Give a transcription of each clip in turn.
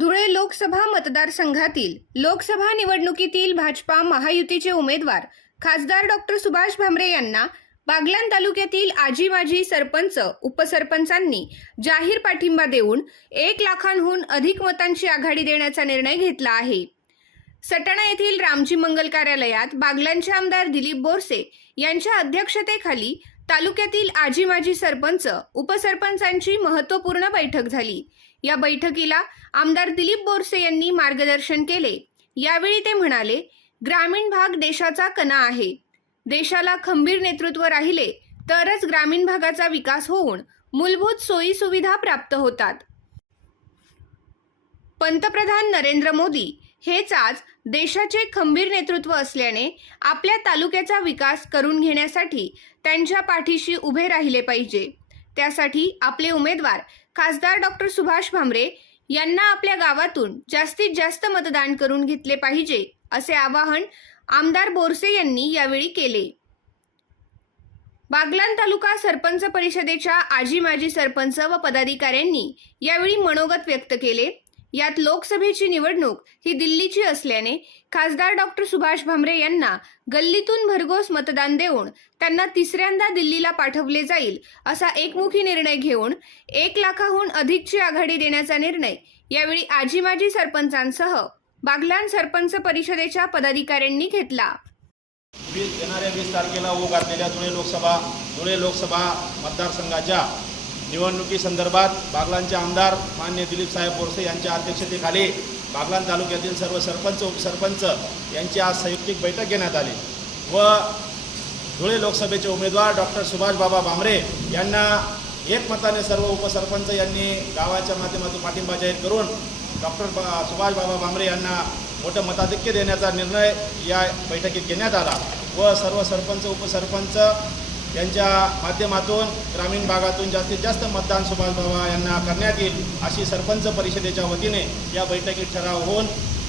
धुळे लोकसभा मतदारसंघातील लोकसभा निवडणुकीतील भाजपा महायुतीचे उमेदवार खासदार डॉक्टर सुभाष भामरे यांना बागलाण तालुक्यातील आजी माजी सरपंच उपसरपंचांनी जाहीर पाठिंबा देऊन एक लाखांहून अधिक मतांची आघाडी देण्याचा निर्णय घेतला आहे. सटाणा येथील रामजी मंगल कार्यालयात बागलांचे आमदार दिलीप बोरसे यांच्या अध्यक्षतेखाली तालुक्यातील आजी माजी सरपंच उपसरपंचांची महत्त्वपूर्ण बैठक झाली. या बैठकीला आमदार दिलीप बोरसे यांनी मार्गदर्शन केले. यावेळी ते म्हणाले ग्रामीण भाग देशाचा कणा आहे. देशाला खंबीर नेतृत्व राहिले तरच ग्रामीण भागाचा विकास होऊन मूलभूत सोयी सुविधा प्राप्त होतात. पंतप्रधान नरेंद्र मोदी हेच आज देशाचे खंबीर नेतृत्व असल्याने आपल्या तालुक्याचा विकास करून घेण्यासाठी त्यांच्या पाठीशी उभे राहिले पाहिजे. त्यासाठी आपले उमेदवार खासदार डॉक्टर सुभाष भामरे यांना आपल्या गावातून जास्तीत जास्त मतदान करून घेतले पाहिजे असे आवाहन आमदार बोरसे यांनी यावेळी केले. बागलान तालुका सरपंच परिषदेच्या आजी माजी सरपंच व पदाधिकाऱ्यांनी यावेळी मनोगत व्यक्त केले. यात लोकसभेची निवडणूक ही दिल्लीची असल्याने खासदार डॉक्टर सुभाष भामरे यांना गल्लीतून भरघोस मतदान देऊन त्यांना तिसऱ्यांदा दिल्लीला पाठवले जाईल असा एकमुखी निर्णय घेऊन एक लाखाहून अधिकची आघाडी देण्याचा निर्णय यावेळी आजी माजी सरपंचांसह बागलान सरपंच परिषदेच्या पदाधिकाऱ्यांनी घेतला. वीस येणाऱ्या वीस तारखेला ओघ घातलेल्या धुळे लोकसभा धुळे लोकसभा मतदारसंघाच्या निवडणुकीसंदर्भात बागलांचे आमदार मान्य दिलीपसाहेब बोरसे यांच्या अध्यक्षतेखाली बागलान तालुक्यातील सर्व सरपंच उपसरपंच यांची आज संयुक्तिक बैठक घेण्यात आली व धुळे लोकसभेचे उमेदवार डॉक्टर सुभाषबाबा भामरे यांना एकमताने सर्व उपसरपंच यांनी गावाच्या माध्यमातून पाठिंबा जाहीर करून डॉक्टर बा सुभाष भामरे यांना मोठं मताधिक्य देण्याचा निर्णय या बैठकीत घेण्यात आला व सर्व सरपंच उपसरपंच यांच्या माध्यमातून ग्रामीण भागातून जास्तीत जास्त मतदान सुभाष बाबा यांना करण्यात येईल अशी सरपंच परिषदेच्या वतीने या बैठकीत ठराव होऊन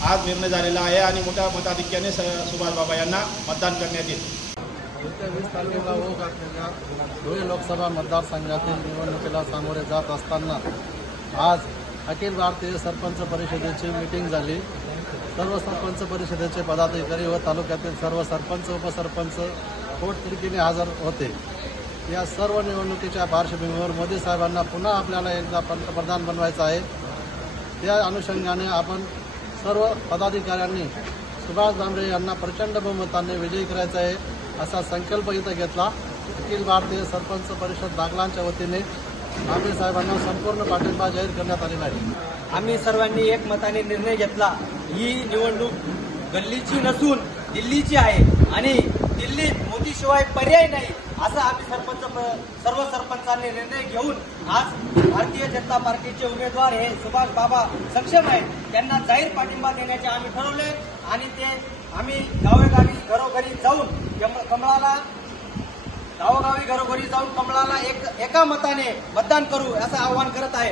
आज निर्णय झालेला आहे आणि मोठ्या मताधिक्याने स सुभाष बाबा यांना मतदान करण्यात येईल. वीस तारखेला ओघ असलेल्या धुळे लोकसभा मतदारसंघातील निवडणुकीला सामोरे जात असताना आज अखिल भारतीय सरपंच परिषदेची मीटिंग झाली. सर्व सरपंच परिषदेचे पदाधिकारी व तालुक्यातील सर्व सरपंच उपसरपंच पोटतिरकीने हजर होते. या सर्व निवडणुकीच्या पार्श्वभूमीवर मोदी साहेबांना पुन्हा आपल्याला एकदा पंतप्रधान बनवायचं आहे. त्या अनुषंगाने आपण सर्व पदाधिकाऱ्यांनी सुभाष भामरे यांना प्रचंड बहुमताने विजयी करायचा आहे असा संकल्प इथं घेतला. अखिल भारतीय सरपंच परिषद बागलांच्या वतीने भामरे साहेबांना संपूर्ण पाठिंबा जाहीर करण्यात आलेला आहे. आम्ही सर्वांनी एकमताने निर्णय घेतला. ही निवडणूक गल्लीची नसून दिल्लीची आहे आणि दिल्लीत मोदीशिवाय पर्याय नाही असा आम्ही सरपंच सर्व सरपंचांनी निर्णय घेऊन आज भारतीय जनता पार्टीचे उमेदवार हे सुभाष बाबा सक्षम आहे त्यांना जाहीर पाठिंबा देण्याचे आम्ही ठरवले आणि ते आम्ही गावेगावी घरोघरी जाऊन कमळाला गावोगावी घरोघरी जाऊन कमळाला एक एका मताने मतदान करू असं आवाहन करत आहे.